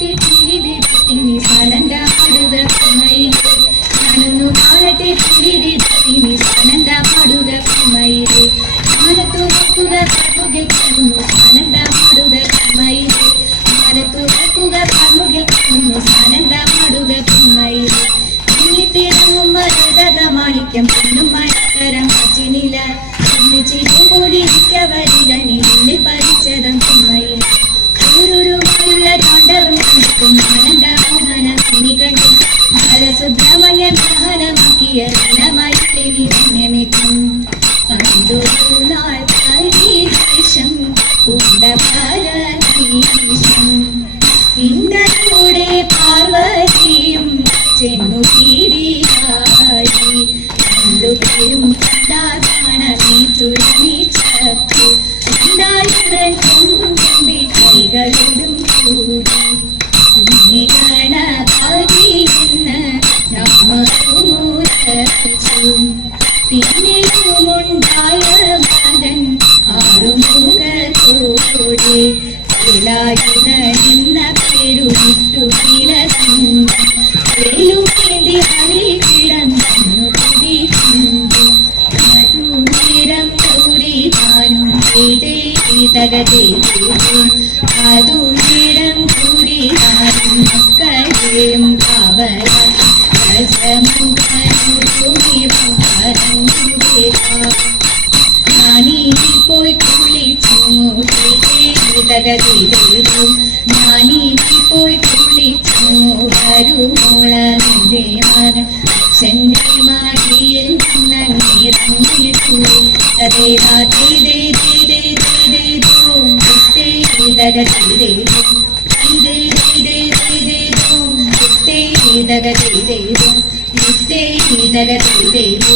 കാണട്ടെ പിരിവിടത്തിനി സനന്ദ പാടുക കുമയിലെ ഞാനൊന്നു കാണട്ടെ പിരിവിടത്തിനി സനന്ദ പാടുക കുമയിലെ മാനത്തു വെക്കുക കർമുകിൽ കാണുന്നു സനന്ദ പാടുക കുമയിലെ മാനത്തു വെക്കുക കർമുകിൽ കാണുന്നു സനന്ദ പാടുക കുമയിലെ തിളങ്ങും മരതക മാണിക്യം പൊന്നും മഴക്കരം കാച്ചിനില ചിരിക്കൊണ്ടിരിക്കവരികളിൽ പരിചതം കുമ്മയിൽ ൂരുമായുള്ള താണ്ഡവം കണ്ടിട്ടും ആനന്ദമോഹന തുണി കണ്ടു ബാലസുബ്രഹ്മണ്യൻ ദഹനമാക്കിയ രണമായി ധന്യമേക്കും പണ്ടൊരു നാൾ പരിദേശം കുണ്ടപാലീശം ഇന്നലൂടെ പാർവതിയും ചെന്നു തീരിയായി രണ്ടുപേരും കണ്ടാണമീറ്റുഴമീച്ചു ഉണ്ടായുടൻ കൊമ്പി കൈകളോടും കൂടി കുഞ്ഞി ഗണപതിയെന്ന് നാമൂലച്ചു പിന്നെയുമുണ്ടായ മകൻ ആറുമുഖത്തോടെ എന്ന പേരുവിട്ടു വേലുവേണ്ടി അരിൽ കിടന്നു കുടി കണ്ടു അതുനേരം കൂടിതാനും അതുനേരം കൂടിതാനും മക്കളെയും ഞാനീ പോയി കുളിച്ചു ഞാനീ പോയി കുളിച്ചു വരുമോളെ മകൻ അച്ഛൻ്റെ മാടിയിൽ നിന്നിറങ്ങിട്ടു ോ